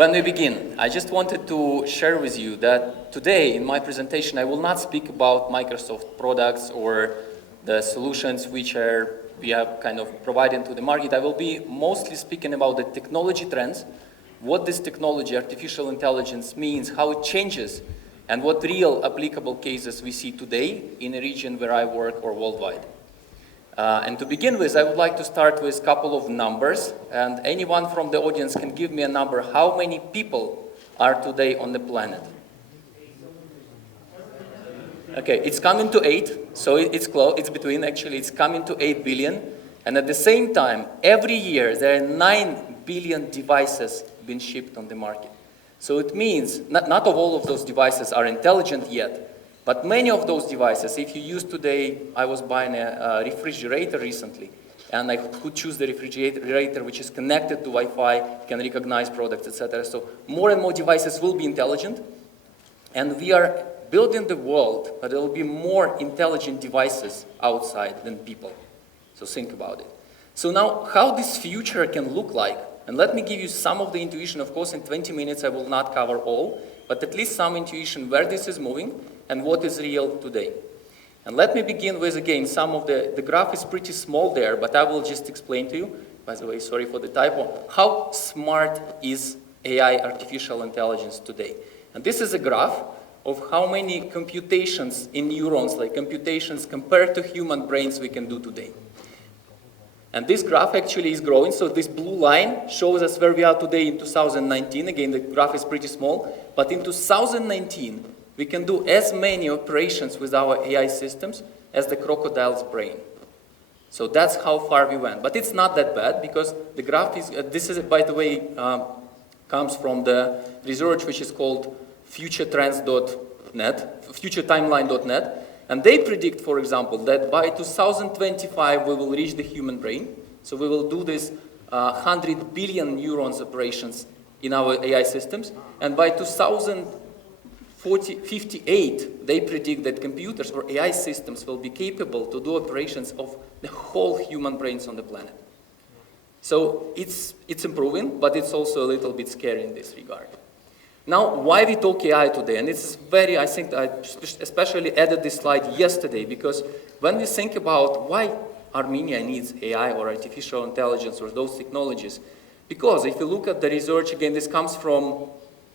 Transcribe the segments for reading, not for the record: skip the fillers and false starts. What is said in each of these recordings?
When we begin, I just wanted to share with you that today in my presentation I will not speak about Microsoft products or the solutions which we have kind of providing to the market. I will be mostly speaking about the technology trends, what this technology, artificial intelligence, means, how it changes, and what real applicable cases we see today in a region where I work or worldwide. And to begin with, I would like to start with a couple of numbers, and anyone from the audience can give me a number. How many people are today on the planet? Okay, it's coming to 8, so it's close, it's between actually, it's coming to 8 billion. And at the same time, every year there are 9 billion devices being shipped on the market. So it means, not all of those devices are intelligent yet, but many of those devices, if you use today, I was buying a refrigerator recently, and I could choose the refrigerator which is connected to Wi-Fi, can recognize products, etc. So more and more devices will be intelligent, and we are building the world, but there will be more intelligent devices outside than people. So think about it. So now, how this future can look like, and let me give you some of the intuition. Of course, in 20 minutes I will not cover all, but at least some intuition where this is moving and what is real today. And let me begin with, again, some of the graph is pretty small there, but I will just explain to you, by the way, sorry for the typo, how smart is AI, artificial intelligence, today. And this is a graph of how many computations in neurons, like computations compared to human brains we can do today. And this graph actually is growing, so this blue line shows us where we are today in 2019. Again, the graph is pretty small, but in 2019, we can do as many operations with our AI systems as the crocodile's brain. So that's how far we went. But it's not that bad, because the graph is, this is, by the way, comes from the research which is called futuretimeline.net, and they predict, for example, that by 2025 we will reach the human brain. So we will do this 100 billion neurons operations in our AI systems, and by 2058 they predict that computers or AI systems will be capable to do operations of the whole human brains on the planet. So it's improving, but it's also a little bit scary in this regard. Now, why we talk AI today? And it's very, I think I especially added this slide yesterday, because when we think about why Armenia needs AI or artificial intelligence or those technologies, because if you look at the research, again, this comes from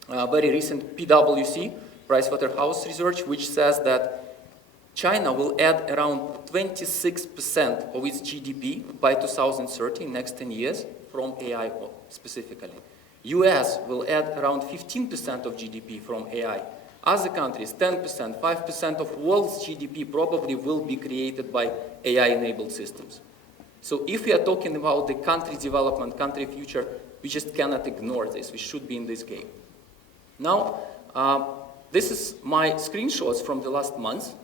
very recent PwC, Pricewaterhouse research, which says that China will add around 26% of its GDP by 2030, next 10 years, from AI specifically. US will add around 15% of GDP from AI. Other countries, 10%, 5% of world's GDP probably will be created by AI-enabled systems. So if we are talking about the country development, country future, we just cannot ignore this. We should be in this game. Now, this is my screenshots from the last month.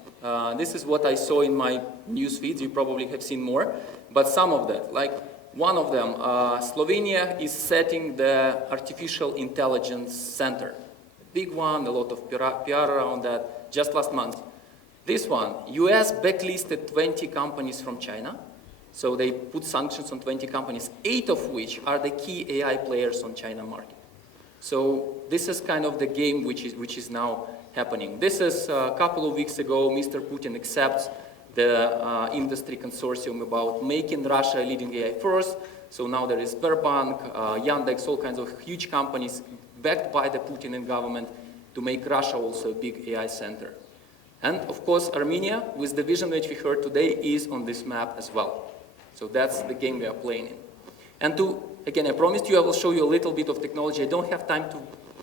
This is what I saw in my news feeds. You probably have seen more, but some of that, like one of them, Slovenia is setting the artificial intelligence center. Big one, a lot of PR around that, just last month. This one, US backlisted 20 companies from China. So they put sanctions on 20 companies, 8 of which are the key AI players on China market. So this is kind of the game which is now happening. This is a couple of weeks ago, Mr. Putin accepts the industry consortium about making Russia a leading AI force. So now there is Sberbank, Yandex, all kinds of huge companies backed by the Putin government to make Russia also a big AI center. And of course, Armenia, with the vision which we heard today, is on this map as well. So that's the game we are playing in. And again, I promised you I will show you a little bit of technology. I don't have time to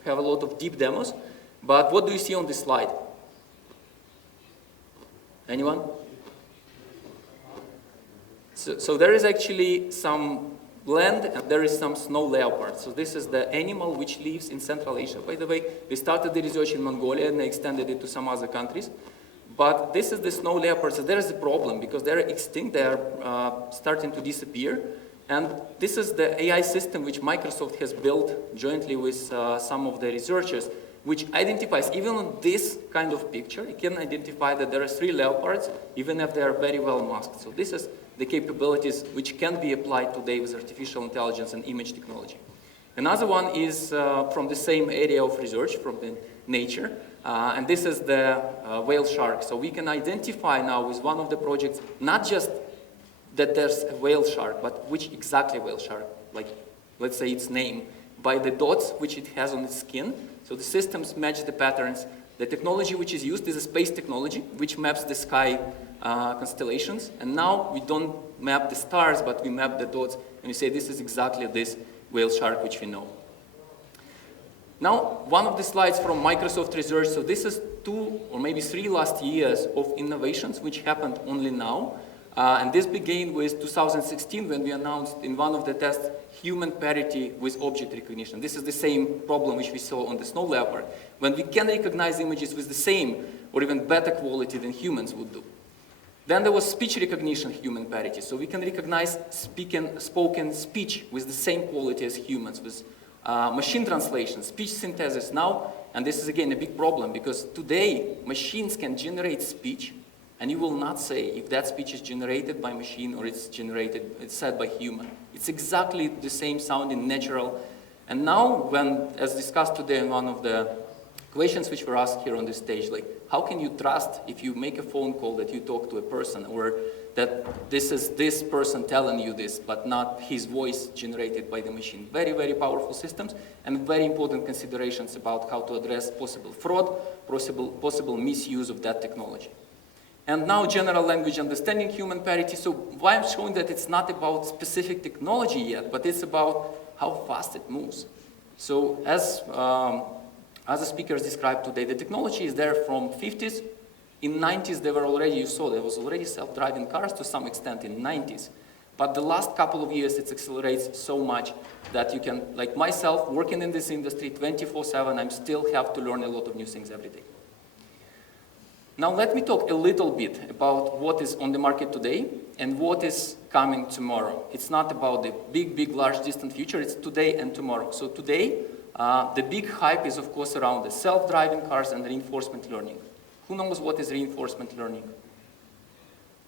have a lot of deep demos, but what do you see on this slide? Anyone? So there is actually some land and there is some snow leopard. So this is the animal which lives in Central Asia. By the way, we started the research in Mongolia and extended it to some other countries. But this is the snow leopard. So there is a problem because they're extinct. They are starting to disappear. And this is the AI system which Microsoft has built jointly with some of the researchers, which identifies, even on this kind of picture, it can identify that there are 3 leopards, even if they are very well masked. So this is the capabilities which can be applied today with artificial intelligence and image technology. Another one is from the same area of research, from the nature, and this is the whale shark. So we can identify now with one of the projects, not just that there's a whale shark, but which exactly whale shark, like let's say its name, by the dots which it has on its skin. So the systems match the patterns. The technology which is used is a space technology, which maps the sky constellations. And now we don't map the stars, but we map the dots, and we say this is exactly this whale shark which we know. Now, one of the slides from Microsoft Research. So this is 2 or maybe 3 last years of innovations which happened only now. And this began with 2016 when we announced in one of the tests human parity with object recognition. This is the same problem which we saw on the snow leopard, when we can recognize images with the same or even better quality than humans would do. Then there was speech recognition human parity. So we can recognize spoken speech with the same quality as humans, with machine translation, speech synthesis now. And this is again a big problem, because today machines can generate speech, and you will not say if that speech is generated by machine or it's said by human. It's exactly the same sounding, natural. And now, when, as discussed today in one of the questions which were asked here on this stage, like how can you trust if you make a phone call that you talk to a person, or that this is this person telling you this, but not his voice generated by the machine? Very, very powerful systems, and very important considerations about how to address possible fraud, possible misuse of that technology. And now general language understanding human parity. So why I'm showing that it's not about specific technology yet, but it's about how fast it moves. So as the speakers described today, the technology is there from 50s. In 90s, there was already self-driving cars to some extent in 90s. But the last couple of years, it accelerates so much that you can, like myself, working in this industry 24/7, I still have to learn a lot of new things every day. Now let me talk a little bit about what is on the market today and what is coming tomorrow. It's not about the big, large, distant future. It's today and tomorrow. So today, the big hype is, of course, around the self-driving cars and reinforcement learning. Who knows what is reinforcement learning?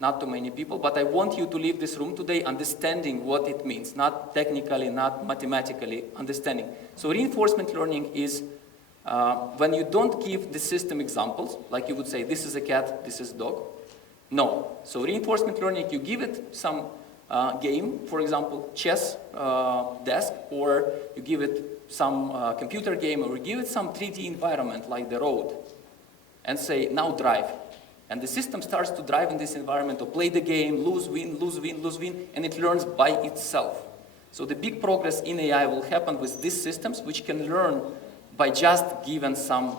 Not too many people, but I want you to leave this room today understanding what it means, not technically, not mathematically, understanding. So reinforcement learning is when you don't give the system examples, like you would say, this is a cat, this is a dog. No. So reinforcement learning, you give it some game, for example, chess desk, or you give it some computer game, or you give it some 3D environment like the road, and say, now drive. And the system starts to drive in this environment, or play the game, lose, win, and it learns by itself. So the big progress in AI will happen with these systems, which can learn by just given some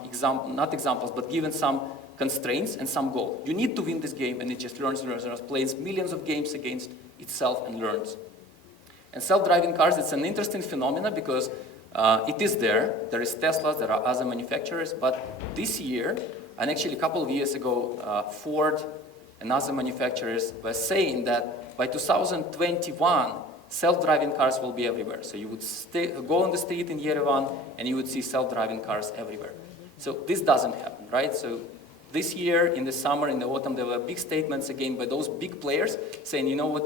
given some constraints and some goal. You need to win this game, and it just learns, plays millions of games against itself and learns. And self-driving cars, it's an interesting phenomenon because it is there. There is Tesla, there are other manufacturers, but this year, and actually a couple of years ago, Ford and other manufacturers were saying that by 2021, self-driving cars will be everywhere. So you would go on the street in Yerevan and you would see self-driving cars everywhere. So this doesn't happen, right? So this year, in the summer, in the autumn, there were big statements again by those big players saying, you know what,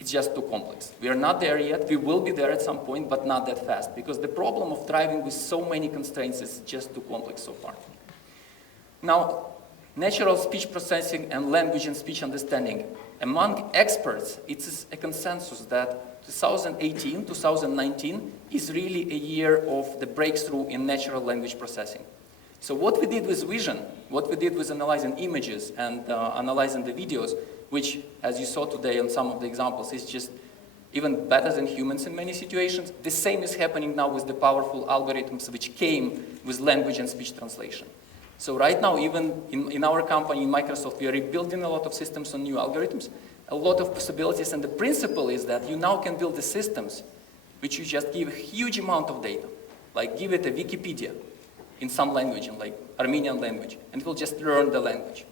it's just too complex. We are not there yet. We will be there at some point, but not that fast, because the problem of driving with so many constraints is just too complex so far. Now, natural speech processing and language and speech understanding. Among experts, it's a consensus that 2018, 2019 is really a year of the breakthrough in natural language processing. So what we did with vision, what we did with analyzing images and analyzing the videos, which, as you saw today on some of the examples, is just even better than humans in many situations. The same is happening now with the powerful algorithms which came with language and speech translation. So right now, even in our company, in Microsoft, we are rebuilding a lot of systems on new algorithms, a lot of possibilities, and the principle is that you now can build the systems which you just give a huge amount of data, like give it a Wikipedia in some language, in like Armenian language, and it will just learn the language.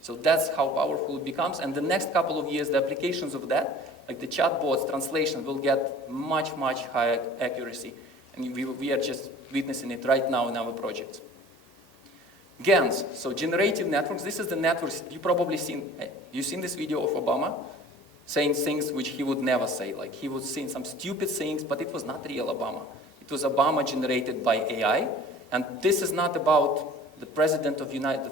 So that's how powerful it becomes, and the next couple of years, the applications of that, like the chatbots, translation, will get much higher accuracy, and we are just witnessing it right now in our projects. GANs, so generative networks. This is the networks you probably you've seen this video of Obama saying things which he would never say. Like he was saying some stupid things, but it was not real Obama. It was Obama generated by AI. And this is not about the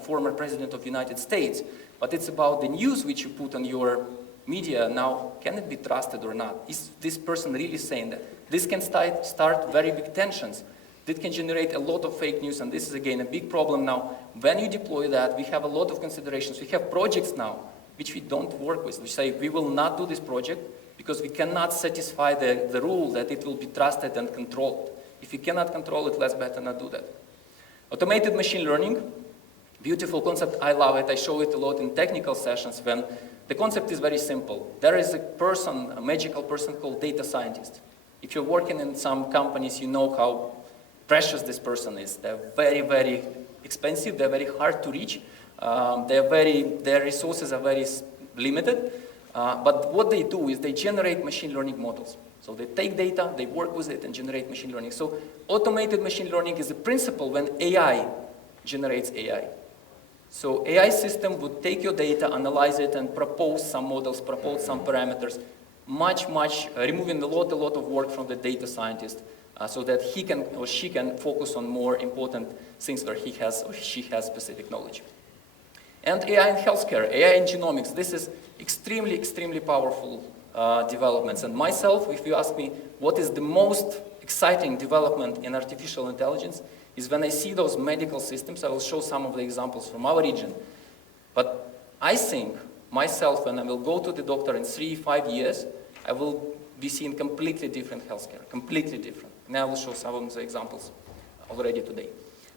former president of the United States, but it's about the news which you put on your media now. Can it be trusted or not? Is this person really saying that? This can start very big tensions. This can generate a lot of fake news, and this is again a big problem now. When you deploy that, we have a lot of considerations. We have projects now which we don't work with. We say we will not do this project because we cannot satisfy the rule that it will be trusted and controlled. If you cannot control it, let's better not do that. Automated machine learning, beautiful concept. I love it. I show it a lot in technical sessions when the concept is very simple. There is a person, a magical person called data scientist. If you're working in some companies, you know how precious this person is. They're very, very expensive. They're very hard to reach. Their resources are very limited. But what they do is they generate machine learning models. So they take data, they work with it, and generate machine learning. So automated machine learning is a principle when AI generates AI. So AI system would take your data, analyze it, and propose some models, propose some parameters, removing a lot of work from the data scientist, so that he can or she can focus on more important things where he has or she has specific knowledge. And AI in healthcare, AI in genomics, this is extremely, extremely powerful developments. And myself, if you ask me what is the most exciting development in artificial intelligence, is when I see those medical systems. I will show some of the examples from our region. But I think myself, when I will go to the doctor in 3-5 years, I will be seeing completely different healthcare, completely different. And I will show some of the examples already today.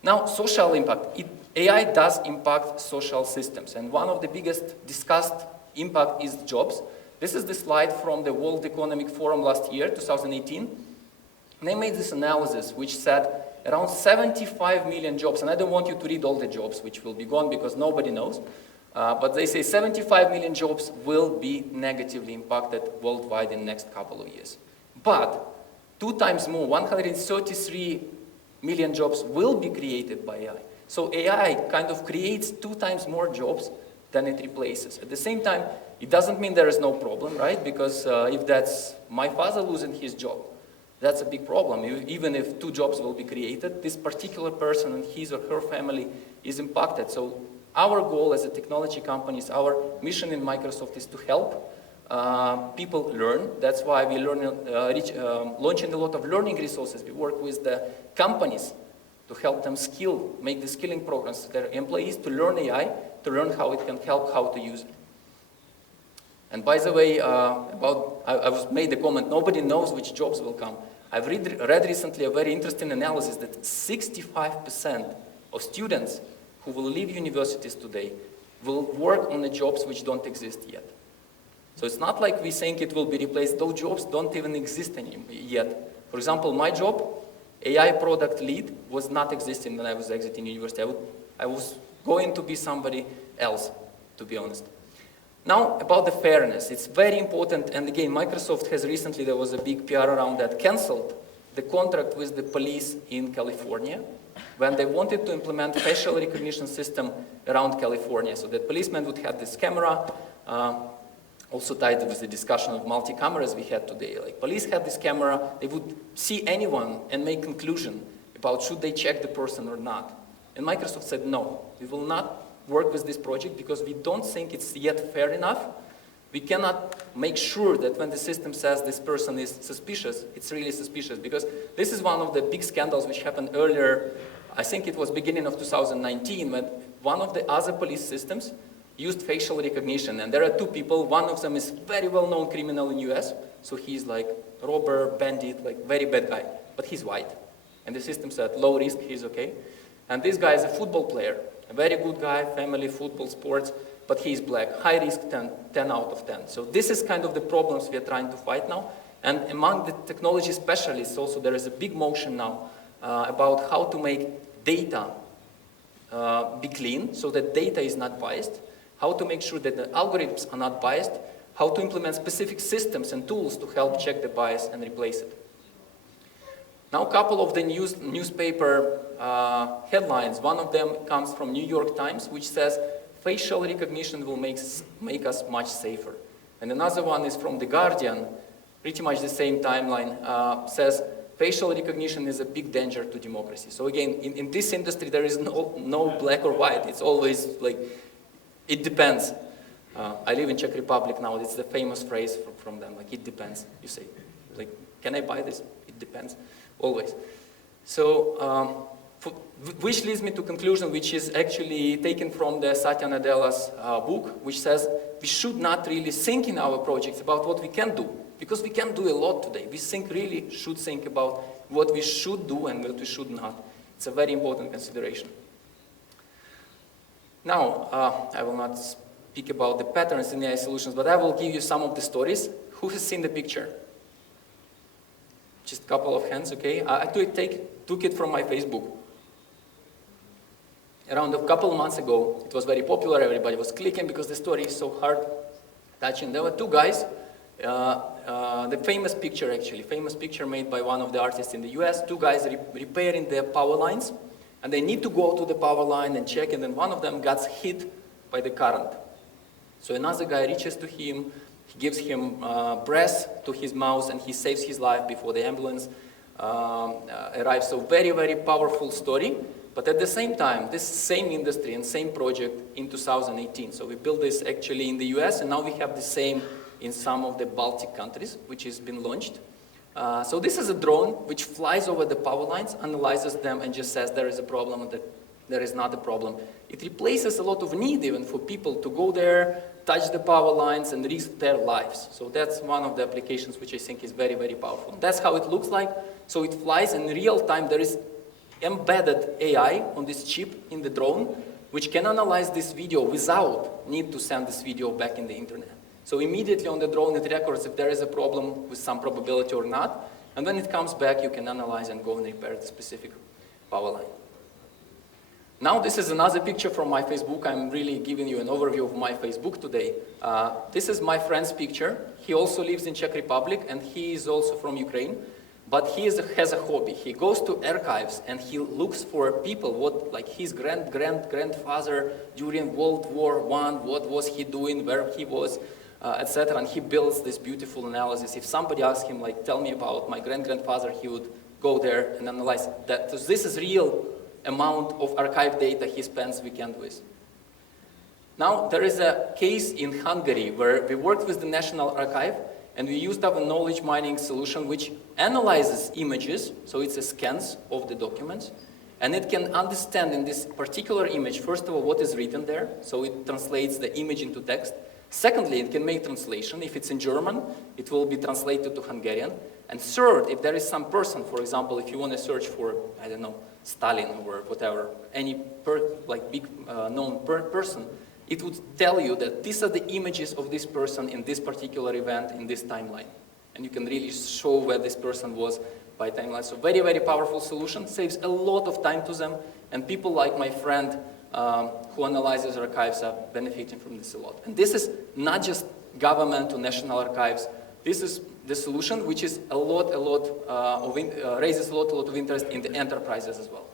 Now, social impact. AI does impact social systems. And one of the biggest discussed impact is jobs. This is the slide from the World Economic Forum last year, 2018. And they made this analysis which said around 75 million jobs, and I don't want you to read all the jobs which will be gone because nobody knows, but they say 75 million jobs will be negatively impacted worldwide in the next couple of years. But 2 times more, 133 million jobs will be created by AI. So AI kind of creates 2 times more jobs than it replaces. At the same time, it doesn't mean there is no problem, right? Because if that's my father losing his job, that's a big problem. Even if 2 jobs will be created, this particular person and his or her family is impacted. So our goal as a technology company, our mission in Microsoft is to help people learn. That's why we launching a lot of learning resources. We work with the companies to help them make the skilling programs to their employees to learn AI, to learn how it can help, how to use it. And by the way, I was made a comment, nobody knows which jobs will come. I've read recently a very interesting analysis that 65% of students who will leave universities today will work on the jobs which don't exist yet. So it's not like we think it will be replaced. Those jobs don't even exist yet. For example, my job, AI product lead, was not existing when I was exiting university. I was going to be somebody else, to be honest. Now, about the fairness, it's very important, and again, Microsoft has recently, there was a big PR around that, canceled the contract with the police in California when they wanted to implement facial recognition system around California. So that policemen would have this camera, also tied with the discussion of multi-cameras we had today. Like police had this camera, they would see anyone and make conclusion about should they check the person or not. And Microsoft said, no, we will not work with this project because we don't think it's yet fair enough. We cannot make sure that when the system says this person is suspicious, it's really suspicious, because this is one of the big scandals which happened earlier. I think it was beginning of 2019 when one of the other police systems used facial recognition, and there are 2 people. One of them is very well-known criminal in US, so he's like robber, bandit, like very bad guy, but he's white. And the system said low risk, he's okay. And this guy is a football player. A very good guy, family, football, sports, but he's black. High risk, 10 out of 10. So this is kind of the problems we are trying to fight now. And among the technology specialists also, there is a big motion now about how to make data be clean, so that data is not biased, how to make sure that the algorithms are not biased, how to implement specific systems and tools to help check the bias and replace it. Now, a couple of the newspaper headlines. One of them comes from New York Times, which says, facial recognition will make us much safer. And another one is from The Guardian, pretty much the same timeline, says, facial recognition is a big danger to democracy. So again, in this industry, there is no black or white. It's always like, it depends. I live in Czech Republic now. It's the famous phrase from them, like, it depends, you say. Like, can I buy this? It depends, always. So, which leads me to conclusion, which is actually taken from the Satya Nadella's book, which says we should not really think in our projects about what we can do, because we can do a lot today. We really should think about what we should do and what we should not. It's a very important consideration. Now, I will not speak about the patterns in AI solutions, but I will give you some of the stories. Who has seen the picture? Just a couple of hands, okay? I took it from my Facebook. Around a couple of months ago, it was very popular. Everybody was clicking because the story is so hard, touching. There were two guys. The famous picture made by one of the artists in the US. Two guys repairing the power lines, and they need to go to the power line and check, and then one of them gets hit by the current. So another guy reaches to him, he gives him breath to his mouth, and he saves his life before the ambulance arrives. So very, very powerful story. But at the same time, this same industry and same project in 2018. So we built this actually in the US, and now we have the same in some of the Baltic countries, which has been launched. So this is a drone which flies over the power lines, analyzes them, and just says there is a problem and that there is not a problem. It replaces a lot of need even for people to go there, touch the power lines, and risk their lives. So that's one of the applications which I think is very, very powerful. That's how it looks like. So it flies in real time. There is embedded AI on this chip in the drone, which can analyze this video without need to send this video back in the internet. So immediately on the drone, it records if there is a problem with some probability or not, and when it comes back, you can analyze and go and repair the specific power line. Now this is another picture from my Facebook. I'm really giving you an overview of my Facebook today. This is my friend's picture. He also lives in Czech Republic, and he is also from Ukraine. But he has a hobby. He goes to archives and he looks for people, like his grandfather during World War I, what was he doing, where he was, etc. And he builds this beautiful analysis. If somebody asks him, like, tell me about my grandfather, he would go there and analyze that. So this is real amount of archive data he spends weekend with. Now, there is a case in Hungary where we worked with the National Archive, and we used up a knowledge mining solution which analyzes images, so it's a scans of the documents, and it can understand in this particular image, first of all, what is written there, so it translates the image into text. Secondly, it can make translation. If it's in German, it will be translated to Hungarian. And third, if there is some person, for example, if you want to search for, I don't know, Stalin or whatever, any big known person, it would tell you that these are the images of this person in this particular event, in this timeline. And you can really show where this person was by timeline. So very, very powerful solution, saves a lot of time to them, and people like my friend who analyzes archives are benefiting from this a lot. And this is not just government or national archives. This is the solution which is raises a lot of interest in the enterprises as well.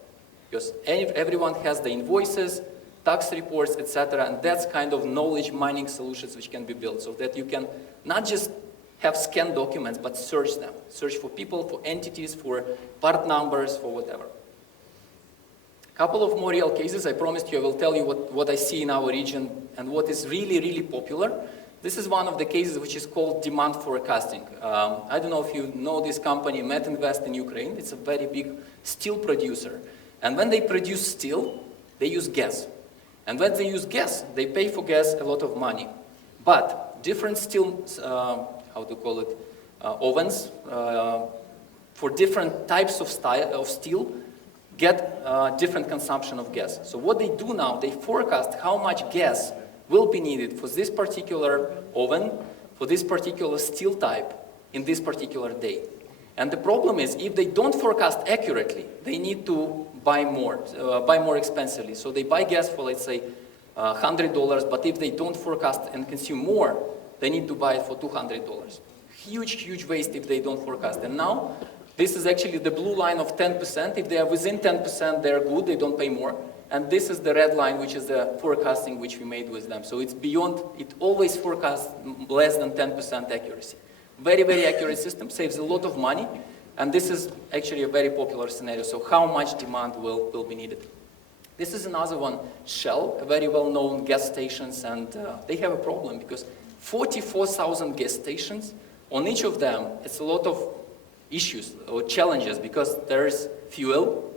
Because everyone has the invoices, tax reports, etc., and that's kind of knowledge mining solutions which can be built so that you can not just have scanned documents, but search them. Search for people, for entities, for part numbers, for whatever. A couple of more real cases. I promised you I will tell you what I see in our region and what is really, really popular. This is one of the cases which is called demand forecasting. I don't know if you know this company, Metinvest in Ukraine. It's a very big steel producer. And when they produce steel, they use gas. And when they use gas, they pay for gas a lot of money. But different steel, ovens, for different types of steel, get different consumption of gas. So what they do now, they forecast how much gas will be needed for this particular oven, for this particular steel type, in this particular day. And the problem is, if they don't forecast accurately, they need to buy more expensively. So they buy gas for, let's say, $100, but if they don't forecast and consume more, they need to buy it for $200. Huge, huge waste if they don't forecast. And now, this is actually the blue line of 10%. If they are within 10%, they're good, they don't pay more. And this is the red line, which is the forecasting which we made with them. So it's beyond, it always forecasts less than 10% accuracy. Very, very accurate system, saves a lot of money. And this is actually a very popular scenario. So how much demand will be needed? This is another one, Shell, a very well-known gas stations, and they have a problem because 44,000 gas stations, on each of them, it's a lot of issues or challenges because there is fuel.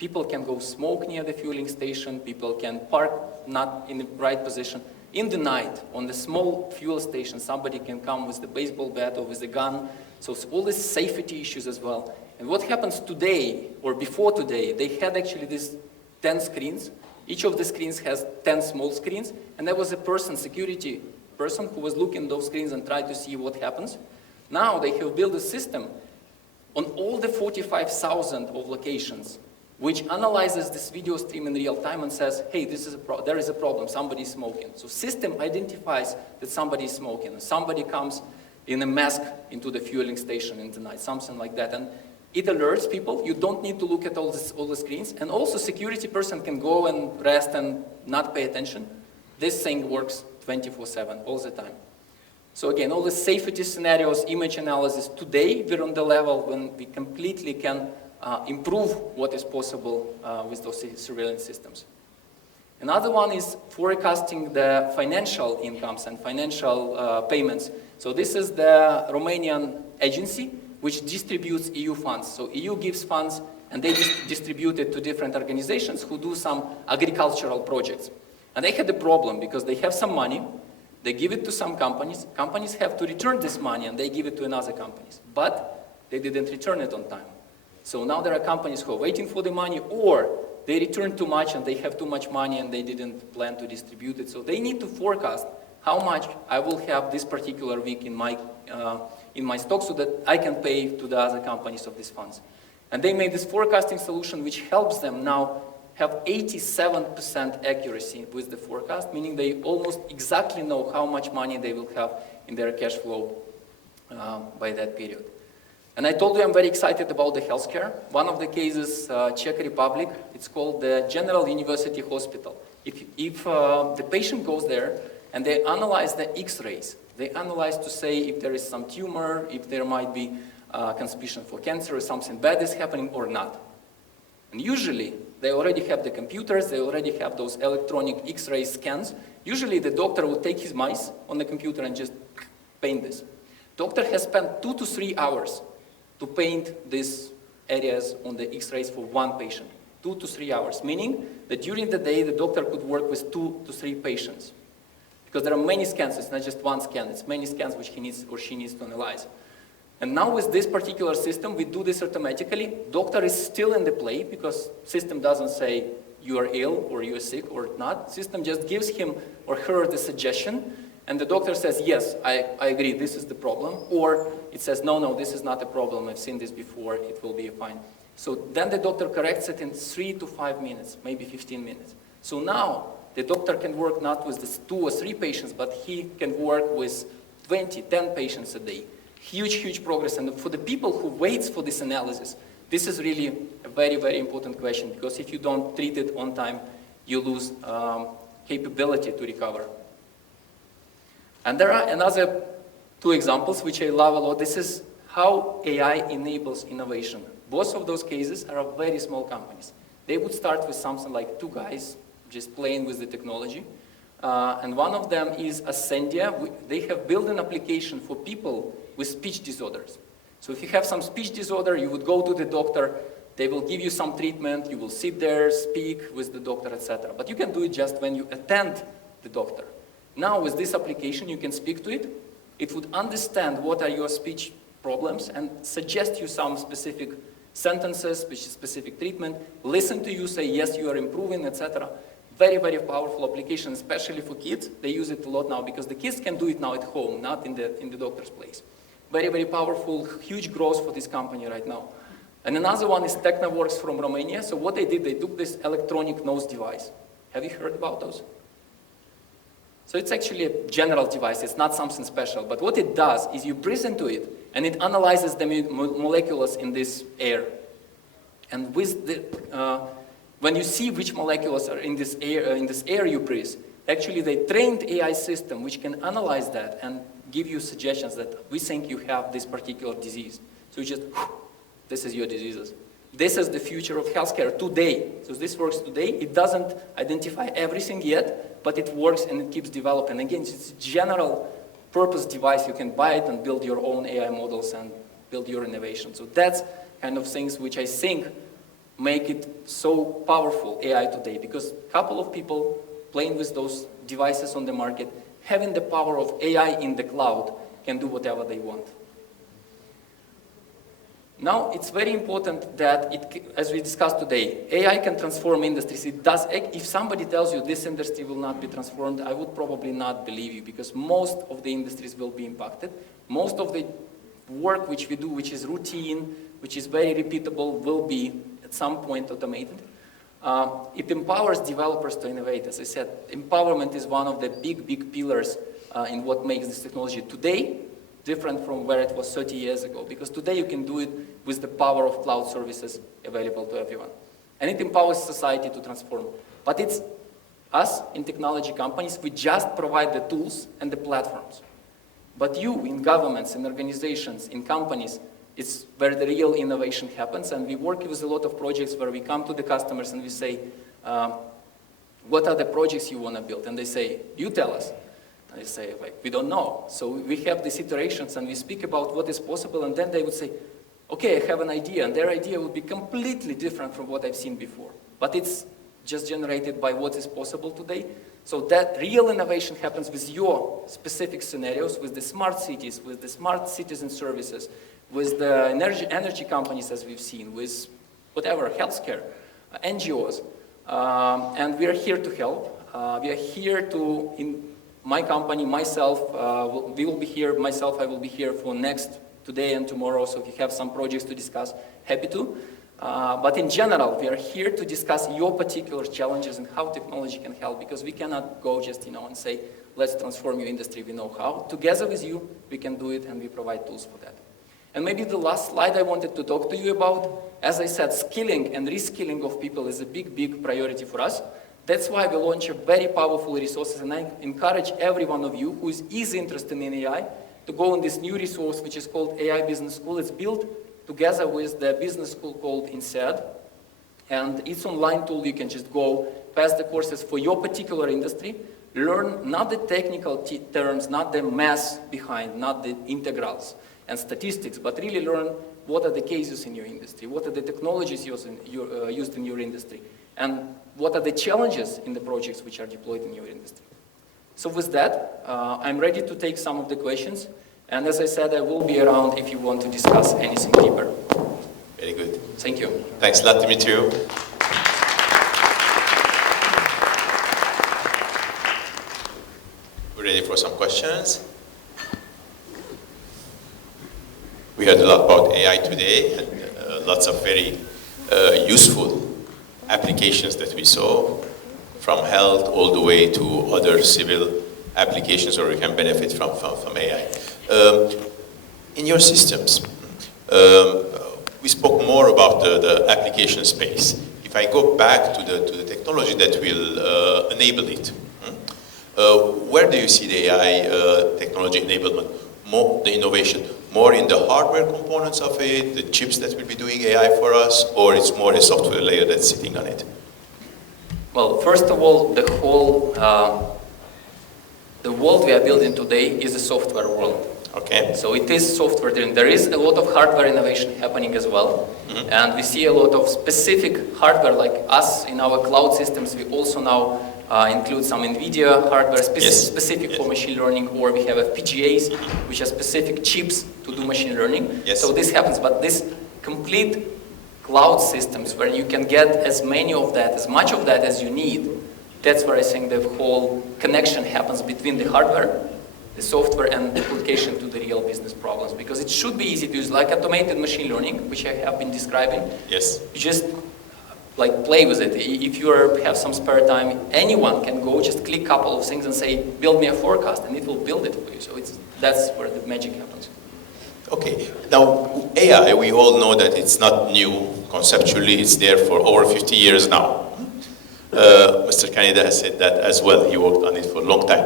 People can go smoke near the fueling station. People can park not in the right position. In the night, on the small fuel station, somebody can come with the baseball bat or with a gun. So it's all these safety issues as well. And what happens today, or before today, they had actually these 10 screens. Each of the screens has 10 small screens. And there was a person, security person, who was looking at those screens and tried to see what happens. Now they have built a system on all the 45,000 of locations, which analyzes this video stream in real time and says, hey, there is a problem, somebody is smoking. So system identifies that somebody is smoking, and somebody comes in a mask into the fueling station in the night, something like that. And it alerts people. You don't need to look at all the screens. And also security person can go and rest and not pay attention. This thing works 24/7, all the time. So again, all the safety scenarios, image analysis, today we're on the level when we completely can improve what is possible with those surveillance systems. Another one is forecasting the financial incomes and financial payments. So this is the Romanian agency which distributes EU funds. So EU gives funds and they distribute it to different organizations who do some agricultural projects. And they had a problem because they have some money, they give it to some companies, companies have to return this money and they give it to another companies. But they didn't return it on time. So now there are companies who are waiting for the money, or they return too much and they have too much money and they didn't plan to distribute it. So they need to forecast how much I will have this particular week in my stock so that I can pay to the other companies of these funds. And they made this forecasting solution which helps them now have 87% accuracy with the forecast, meaning they almost exactly know how much money they will have in their cash flow by that period. And I told you I'm very excited about the healthcare. One of the cases, Czech Republic, it's called the General University Hospital. If the patient goes there and they analyze the X-rays, they analyze to say if there is some tumor, if there might be suspicion for cancer or something bad is happening or not. And usually, they already have the computers, they already have those electronic X-ray scans. Usually the doctor will take his mice on the computer and just paint this. Doctor has spent 2 to 3 hours to paint these areas on the X-rays for one patient. 2 to 3 hours, meaning that during the day the doctor could work with 2 to 3 patients. Because there are many scans, it's not just one scan, it's many scans which he needs or she needs to analyze. And now with this particular system, we do this automatically. Doctor is still in the play because system doesn't say you are ill or you are sick or not. System just gives him or her the suggestion. And the doctor says, yes, I agree, this is the problem. Or it says, no, this is not a problem. I've seen this before. It will be fine. So then the doctor corrects it in 3 to 5 minutes, maybe 15 minutes. So now the doctor can work not with this 2 or 3 patients, but he can work with 20, 10 patients a day. Huge progress. And for the people who wait for this analysis, this is really a very, very important question, because if you don't treat it on time, you lose capability to recover. And there are another 2 examples which I love a lot. This is how AI enables innovation. Both of those cases are very small companies. They would start with something like 2 guys just playing with the technology. And one of them is Ascendia. They have built an application for people with speech disorders. So if you have some speech disorder, you would go to the doctor, they will give you some treatment, you will sit there, speak with the doctor, etc. But you can do it just when you attend the doctor. Now with this application, you can speak to it. It would understand what are your speech problems and suggest you some specific sentences, specific treatment, listen to you, say, yes, you are improving, etc. Very, very powerful application, especially for kids. They use it a lot now because the kids can do it now at home, not in the doctor's place. Very, very powerful, huge growth for this company right now. And another one is Technoworks from Romania. So what they did, they took this electronic nose device. Have you heard about those? So it's actually a general device. It's not something special. But what it does is you breathe into it, and it analyzes the molecules in this air. And with the, when you see which molecules are in this air you breathe, actually they trained AI system which can analyze that and give you suggestions that we think you have this particular disease. So you just this is your diseases. This is the future of healthcare today. So this works today. It doesn't identify everything yet, but it works and it keeps developing. Again, it's a general purpose device. You can buy it and build your own AI models and build your innovation. So that's kind of things which I think make it so powerful, AI today, because a couple of people playing with those devices on the market, having the power of AI in the cloud, can do whatever they want. Now, it's very important that, as we discussed today, AI can transform industries. It does. If somebody tells you this industry will not be transformed, I would probably not believe you, because most of the industries will be impacted. Most of the work which we do, which is routine, which is very repeatable, will be at some point automated. It empowers developers to innovate. As I said, empowerment is one of the big pillars in what makes this technology today different from where it was 30 years ago. Because today you can do it with the power of cloud services available to everyone. And it empowers society to transform. But it's us in technology companies, we just provide the tools and the platforms. But you, in governments, in organizations, in companies, it's where the real innovation happens. And we work with a lot of projects where we come to the customers and we say, what are the projects you want to build? And they say, you tell us. And they say, like, we don't know. So we have these iterations and we speak about what is possible, and then they would say, okay, I have an idea, and their idea would be completely different from what I've seen before. But it's just generated by what is possible today. So that real innovation happens with your specific scenarios, with the smart cities, with the smart citizen services, with the energy companies, as we've seen, with whatever, healthcare, NGOs. And we are here to help. We are here to, in my company, myself, we will be here, myself, I will be here for today and tomorrow, so if you have some projects to discuss, happy to. But in general, we are here to discuss your particular challenges and how technology can help, because we cannot go just, and say, let's transform your industry, we know how. Together with you, we can do it, and we provide tools for that. And maybe the last slide I wanted to talk to you about, as I said, skilling and reskilling of people is a big priority for us. That's why we launch a very powerful resources, and I encourage every one of you who is interested in AI to go on this new resource, which is called AI Business School. It's built together with the business school called INSEAD, and it's an online tool. You can just go, pass the courses for your particular industry, learn not the technical terms, not the math behind, not the integrals and statistics, but really learn what are the cases in your industry, what are the technologies used in your industry, and what are the challenges in the projects which are deployed in your industry. So with that, I'm ready to take some of the questions. And as I said, I will be around if you want to discuss anything deeper. Very good. Thank you. Thanks a lot, Dmytro. We're ready for some questions. We heard a lot about AI today, and lots of very useful applications that we saw, from health all the way to other civil applications where we can benefit from AI. In your systems, we spoke more about the application space. If I go back to the technology that will enable it, where do you see the AI technology enablement, more the innovation, more in the hardware components of it, the chips that will be doing AI for us, or it's more a software layer that's sitting on it? Well, first of all, the whole the world we are building today is a software world. Okay. So it is software driven. There is a lot of hardware innovation happening as well. Mm-hmm. And we see a lot of specific hardware, like us in our cloud systems. We also now include some NVIDIA hardware specific for machine learning, or we have FPGAs, which are specific chips to do machine learning. Yes. So this happens, but this complete cloud systems where you can get as much of that as you need, that's where I think the whole connection happens between the hardware, the software, and the application to the real business problems. Because it should be easy to use, like automated machine learning, which I have been describing. Yes. You just play with it. If you have some spare time, anyone can go just click a couple of things and say, build me a forecast, and it will build it for you. So that's where the magic happens. Okay. Now, AI, we all know that it's not new. Conceptually, it's there for over 50 years now. Mr. Kaneda has said that as well. He worked on it for a long time.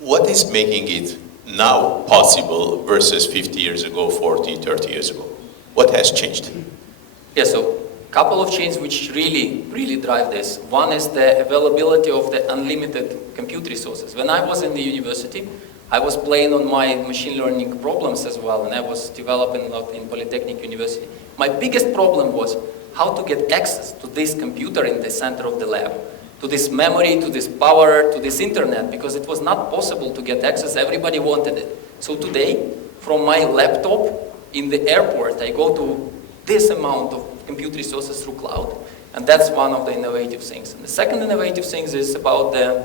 What is making it now possible versus 50 years ago, 40, 30 years ago? What has changed? Yeah, so couple of changes which really drive this. One is the availability of the unlimited compute resources. When I was in the university, I was playing on my machine learning problems as well, and I was developing a lot in Polytechnic University. My biggest problem was how to get access to this computer in the center of the lab, to this memory, to this power, to this internet, because it was not possible to get access. Everybody wanted it. So today, from my laptop in the airport, I go to this amount of compute resources through cloud, and that's one of the innovative things. And the second innovative thing is about the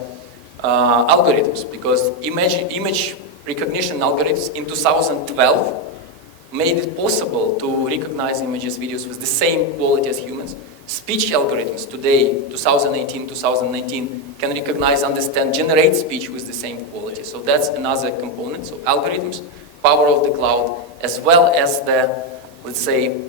algorithms, because image recognition algorithms in 2012 made it possible to recognize images, videos with the same quality as humans. Speech algorithms today, 2018, 2019, can recognize, understand, generate speech with the same quality. So that's another component. So algorithms, power of the cloud, as well as the, let's say,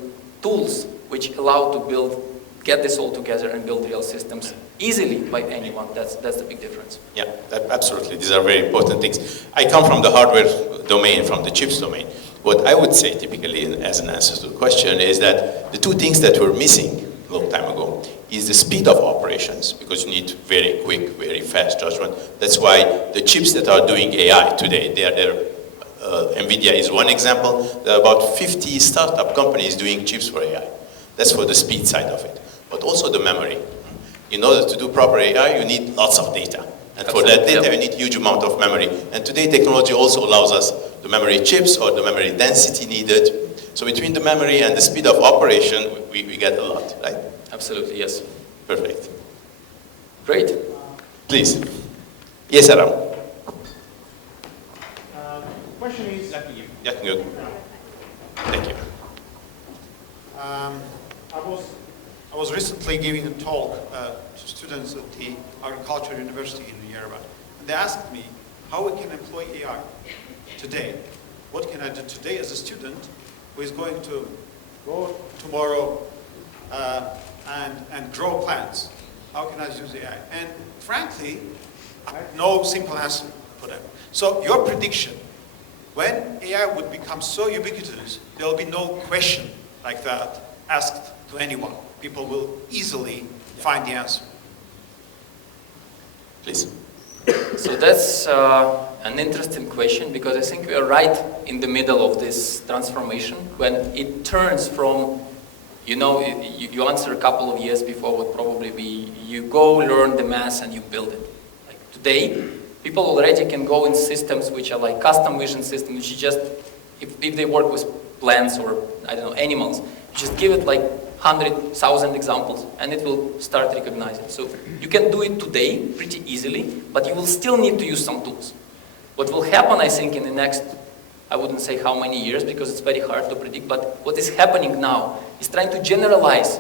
tools which allow to get this all together and build real systems easily by anyone. That's the big difference. Yeah, absolutely. These are very important things. I come from the hardware domain, from the chips domain. What I would say typically as an answer to the question is that the two things that were missing a long time ago is the speed of operations, because you need very quick, very fast judgment. That's why the chips that are doing AI today, NVIDIA is one example. There are about 50 startup companies doing chips for AI. That's for the speed side of it. But also the memory. In order to do proper AI, you need lots of data. And for that data, you need huge amount of memory. And today, technology also allows us the memory chips or the memory density needed. So between the memory and the speed of operation, we get a lot, right? Absolutely, yes. Perfect. Great. Please. Yes, Aram. Question is... Yeah, good. Thank you. I was recently giving a talk to students at the Agricultural University in Yerevan. And they asked me how we can employ AI today. What can I do today as a student who is going to go tomorrow and grow plants? How can I use AI? And frankly, I have no simple answer for them. So your prediction, when AI would become so ubiquitous, there will be no question like that asked to anyone. People will easily find the answer. Please. So that's an interesting question, because I think we are right in the middle of this transformation when it turns from, you answer a couple of years before would probably be, you go learn the math and you build it. Like today, people already can go in systems which are like custom vision systems, which you just, if they work with plants or, I don't know, animals, you just give it like 100,000 examples and it will start recognizing. So you can do it today pretty easily, but you will still need to use some tools. What will happen, I think, in the next, I wouldn't say how many years because it's very hard to predict, but what is happening now is trying to generalize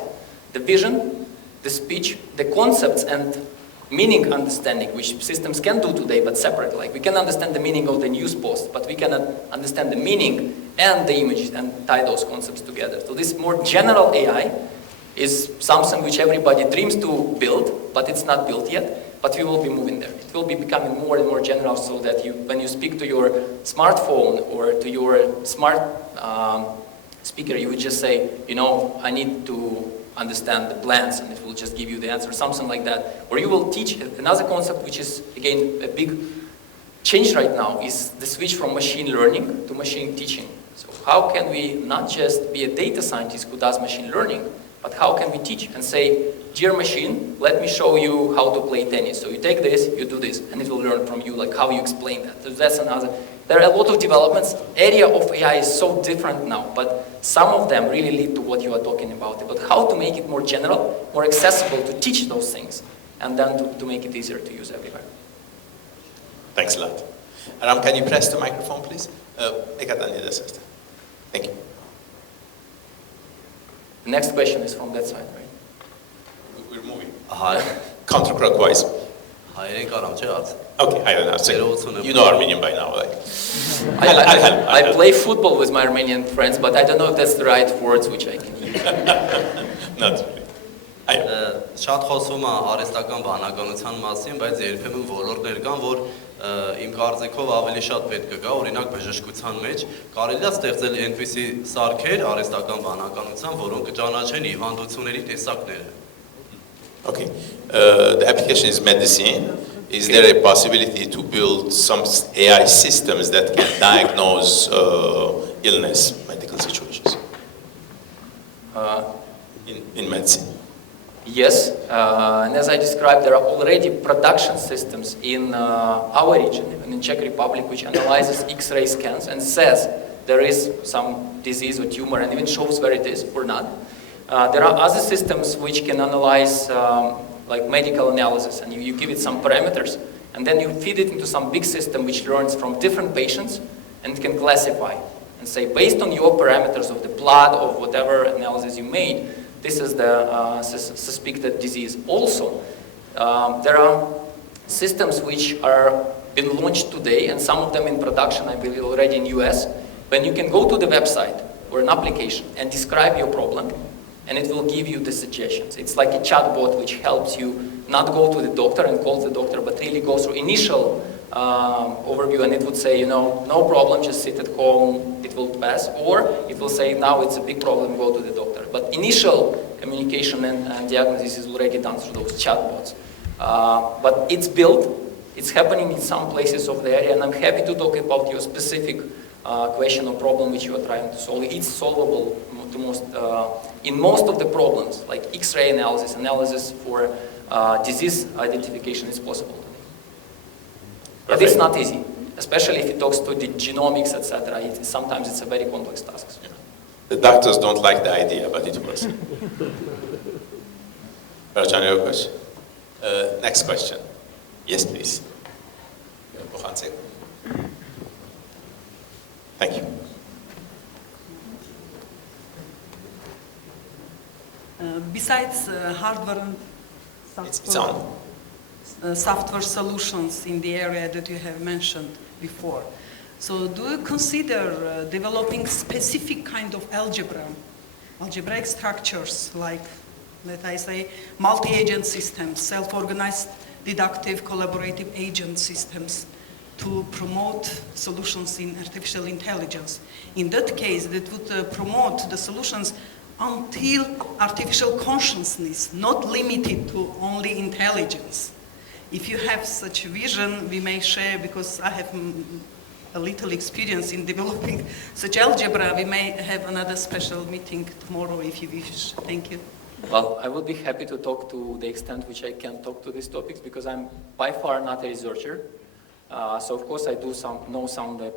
the vision, the speech, the concepts and meaning understanding, which systems can do today, but separate. Like we can understand the meaning of the news post, but we cannot understand the meaning and the images and tie those concepts together. So this more general AI is something which everybody dreams to build, but it's not built yet, but we will be moving there. It will be becoming more and more general so that when you speak to your smartphone or to your smart speaker, you would just say, I need to understand the plants, and it will just give you the answer, something like that. Or you will teach another concept, which is, again, a big change right now, is the switch from machine learning to machine teaching. So how can we not just be a data scientist who does machine learning, but how can we teach and say, dear machine, let me show you how to play tennis. So you take this, you do this, and it will learn from you, like how you explain that. So that's another. There are a lot of developments. Area of AI is so different now, but some of them really lead to what you are talking about how to make it more general, more accessible to teach those things, and then to make it easier to use everywhere. Thanks a lot. Aram, can you press the microphone, please? Thank you. The next question is from that side, right? We're moving. Hi. Counterclockwise. Hi, Karam Cihat. Okay, I don't know. You know Armenian by now, right? I play football with my Armenian friends, but I don't know if that's the right words which I can use. Not really. Շատ խոսում է արհեստական բանականության մասին, բայց երբեմն ոլորտներ կան, որ իմ կարծիքով ավելի շատ պետք է գա, օրինակ բժշկության մեջ կարելի է ստեղծել այնպիսի սարքեր արհեստական բանականության, որոնք կճանաչեն հիվանդությունների տեսակները։ Okay. The application is medicine. Is there a possibility to build some AI systems that can diagnose illness, medical situations in medicine? Yes, and as I described, there are already production systems in our region, even in Czech Republic, which analyzes X-ray scans and says there is some disease or tumor and even shows where it is or not. There are other systems which can analyze like medical analysis, and you give it some parameters, and then you feed it into some big system which learns from different patients and it can classify and say, based on your parameters of the blood or whatever analysis you made, this is the suspected disease. Also, there are systems which are been launched today, and some of them in production, I believe, already in US, when you can go to the website or an application and describe your problem, and it will give you the suggestions. It's like a chatbot which helps you not go to the doctor and call the doctor, but really go through initial overview, and it would say, you know, no problem, just sit at home, it will pass, or it will say, now it's a big problem, go to the doctor. But initial communication and diagnosis is already done through those chatbots. But it's built, it's happening in some places of the area, and I'm happy to talk about your specific question or problem which you are trying to solve. It's solvable in most of the problems, like X-ray analysis for disease identification is possible. But it's not easy, especially if it talks to the genomics, etc. Sometimes it's a very complex task. Yeah. The doctors don't like the idea, but it works. Barcan, your question? Next question. Yes, please. Thank you. Besides hardware and software solutions in the area that you have mentioned before, so do you consider developing specific kind of algebraic structures like, let I say, multi-agent systems, self-organized deductive collaborative agent systems to promote solutions in artificial intelligence? In that case, that would promote the solutions until artificial consciousness, not limited to only intelligence. If you have such a vision, we may share, because I have a little experience in developing such algebra. We may have another special meeting tomorrow if you wish. Thank you. Well, I would be happy to talk to the extent which I can talk to these topics, because I'm by far not a researcher. So of course I do know some of the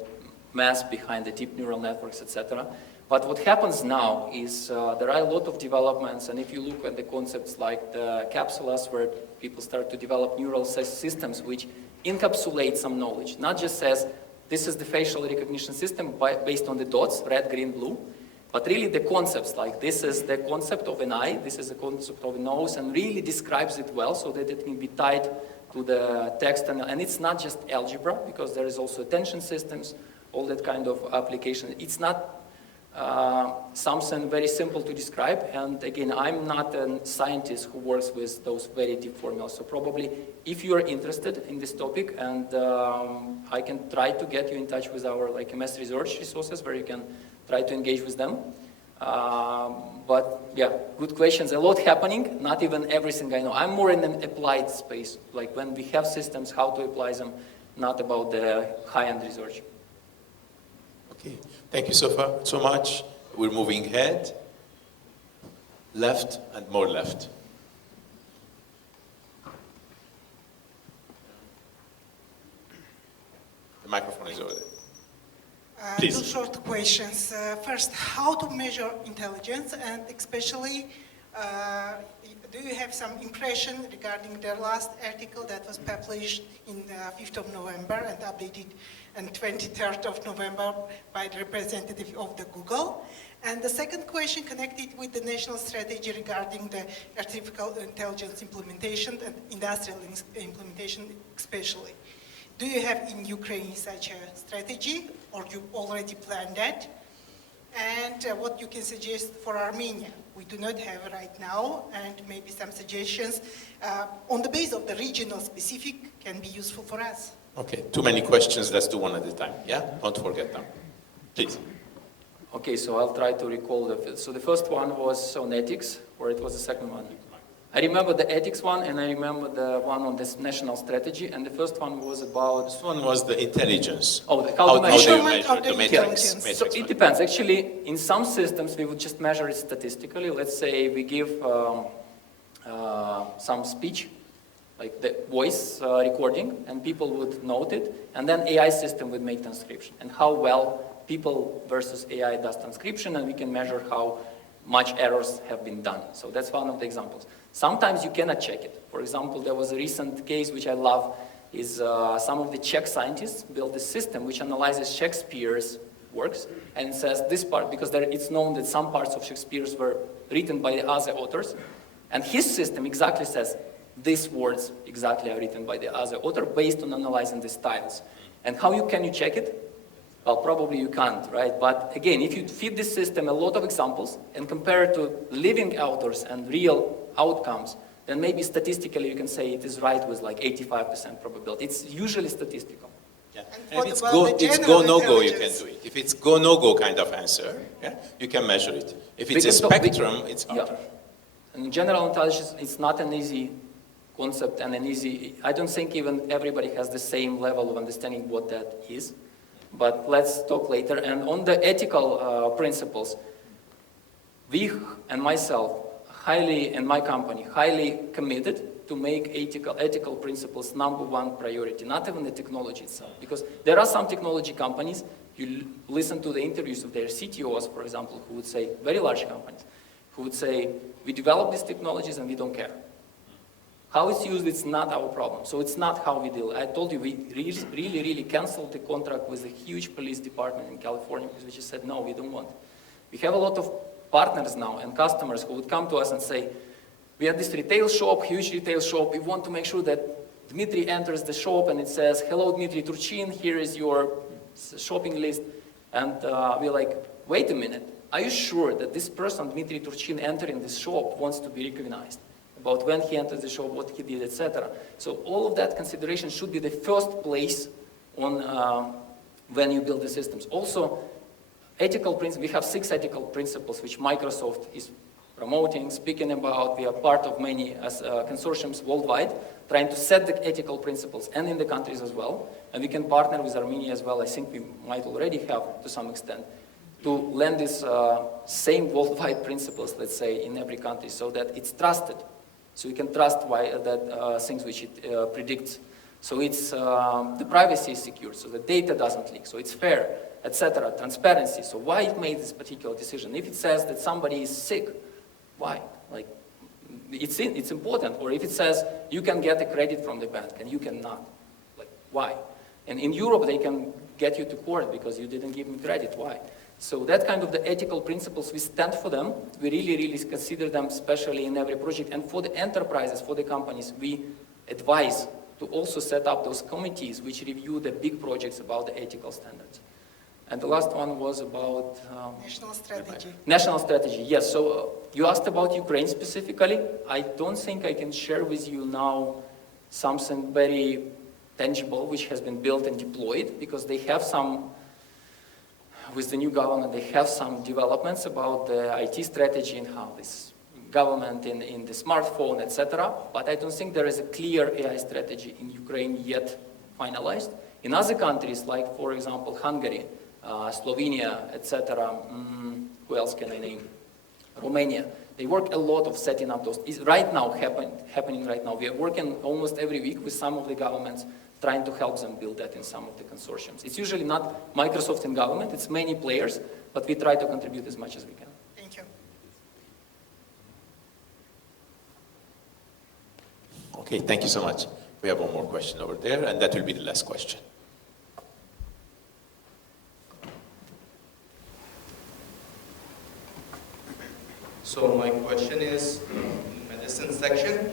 math behind the deep neural networks, etc. But what happens now is there are a lot of developments, and if you look at the concepts like the capsulas, where people start to develop neural systems which encapsulate some knowledge, not just says this is the facial recognition system based on the dots, red, green, blue, but really the concepts, like this is the concept of an eye, this is the concept of a nose, and really describes it well so that it can be tied to the text. And it's not just algebra, because there is also attention systems, all that kind of application. It's not something very simple to describe, and again, I'm not a scientist who works with those very deep formulas, so probably if you are interested in this topic, and I can try to get you in touch with our MS research resources where you can try to engage with them. But yeah, good questions, a lot happening, not even everything I know. I'm more in an applied space, like when we have systems, how to apply them, not about the high-end research. Okay, thank you so much. We're moving ahead, left and more left. The microphone is over there. Please. Two short questions. First, how to measure intelligence, and especially, do you have some impression regarding their last article that was published in 5th of November and updated on 23rd of November by the representative of the Google? And the second question connected with the national strategy regarding the artificial intelligence implementation and industrial implementation especially. Do you have in Ukraine such a strategy, or you already planned that? and what you can suggest for Armenia. We do not have right now, and maybe some suggestions on the base of the regional specific can be useful for us. Okay, too many questions. Let's do one at a time. Yeah, don't forget them. Please. Okay, so I'll try to recall so the first one was on ethics, or it was the second one? I remember the ethics one, and I remember the one on this national strategy, and the first one was about... This one was the intelligence. Oh, how do you measurement measure of the the matrix? intelligence. So it depends. Actually, in some systems, we would just measure it statistically. Let's say we give some speech, like the voice recording, and people would note it, and then AI system would make transcription, and how well people versus AI does transcription, and we can measure how much errors have been done. So that's one of the examples. Sometimes you cannot check it. For example, there was a recent case which I love, is some of the Czech scientists built a system which analyzes Shakespeare's works, and it says this part, because it's known that some parts of Shakespeare's were written by the other authors, and his system exactly says these words exactly are written by the other author based on analyzing the styles. And how can you check it? Well, probably you can't, right? But again, if you feed this system a lot of examples and compare it to living authors and real outcomes, then maybe statistically you can say it is right with like 85% probability. It's usually statistical. Yeah. And And if what it's about go, the it's go, general no-go, you can intelligence? do it. If it's go, no-go kind of answer, yeah, you can measure it. If it's a spectrum, it's Yeah. harder. And general intelligence, it's not an easy concept and an easy, I don't think even everybody has the same level of understanding what that is. But let's talk later. And on the ethical principles, we and myself, and my company, highly committed to make ethical principles #1 priority, not even the technology itself. Because there are some technology companies, you listen to the interviews of their CTOs, for example, who would say, very large companies, who would say, we develop these technologies and we don't care. How it's used, it's not our problem. So it's not how we deal. I told you, we really canceled the contract with a huge police department in California because we just said, no, we don't want. We have a lot of partners now and customers who would come to us and say, we have this retail shop, huge retail shop. We want to make sure that Dmitry enters the shop and it says, hello, Dmytro Turchyn, here is your shopping list. And we're like, wait a minute. Are you sure that this person, Dmytro Turchyn, entering this shop wants to be recognized? About when he entered the shop, what he did, etc. So all of that consideration should be the first place on when you build the systems. Also, ethical principles, we have 6 ethical principles which Microsoft is promoting, speaking about. We are part of many consortiums worldwide, trying to set the ethical principles and in the countries as well. And we can partner with Armenia as well. I think we might already have to some extent to lend these same worldwide principles, let's say, in every country so that it's trusted. So you can trust things which it predicts. So it's the privacy is secure, so the data doesn't leak, so it's fair, etc. Transparency. So why it made this particular decision? If it says that somebody is sick, why? Like, it's important. Or if it says you can get a credit from the bank and you cannot, like, why? And in Europe they can get you to court because you didn't give me credit. Why? So that kind of the ethical principles, we stand for them. We really consider them, especially in every project. And for the enterprises, for the companies, we advise to also set up those committees which review the big projects about the ethical standards. And the last one was about... National strategy. National strategy, yes. So you asked about Ukraine specifically. I don't think I can share with you now something very tangible which has been built and deployed, because they have some... With the new government, they have some developments about the IT strategy and how this government in the smartphone, etc. But I don't think there is a clear AI strategy in Ukraine yet finalized. In other countries, like, for example, Hungary, Slovenia, etc., who else can I name? Romania. They work a lot of setting up those. It's right now happening right now. We are working almost every week with some of the governments, trying to help them build that in some of the consortiums. It's usually not Microsoft and government, it's many players, but we try to contribute as much as we can. Thank you. Okay, thank you so much. We have one more question over there, and that will be the last question. So my question is, in medicine section,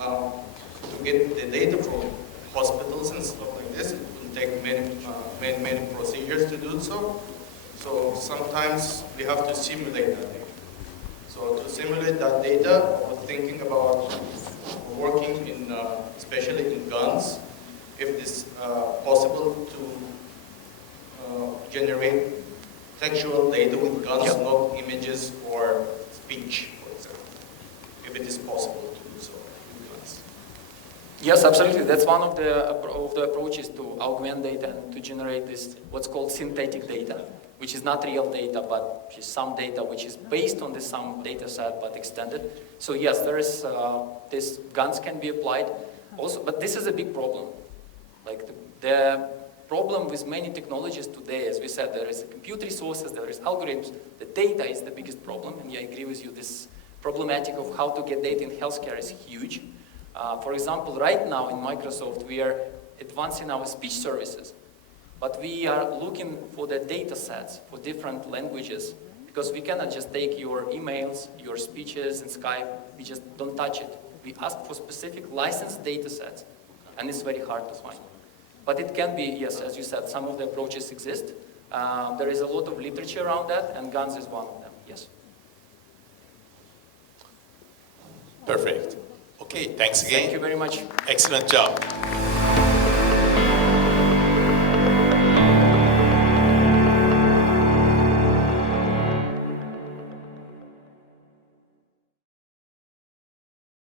to get the data from hospitals and stuff like this, it will take many procedures to do so. So sometimes we have to simulate that data. So to simulate that data, I was thinking about working in, especially in guns, if it's possible to generate textual data with guns, Yep. not images or speech, for example. If it is possible to do so with guns. Yes, absolutely. That's one of the approaches to augment data and to generate this, what's called synthetic data, which is not real data, but is some data which is based on the some data set, but extended. So yes, there is, this guns can be applied also, but this is a big problem. Like the problem with many technologies today, as we said, there is compute resources, there is algorithms, the data is the biggest problem, and yeah, I agree with you, this problematic of how to get data in healthcare is huge. For example, right now in Microsoft, we are advancing our speech services, but we are looking for the data sets for different languages, because we cannot just take your emails, your speeches in Skype, we just don't touch it. We ask for specific licensed data sets, and it's very hard to find. But it can be, yes, as you said, some of the approaches exist. There is a lot of literature around that, and guns is one of them, yes. Perfect. Okay, thanks again. Thank you very much. Excellent job.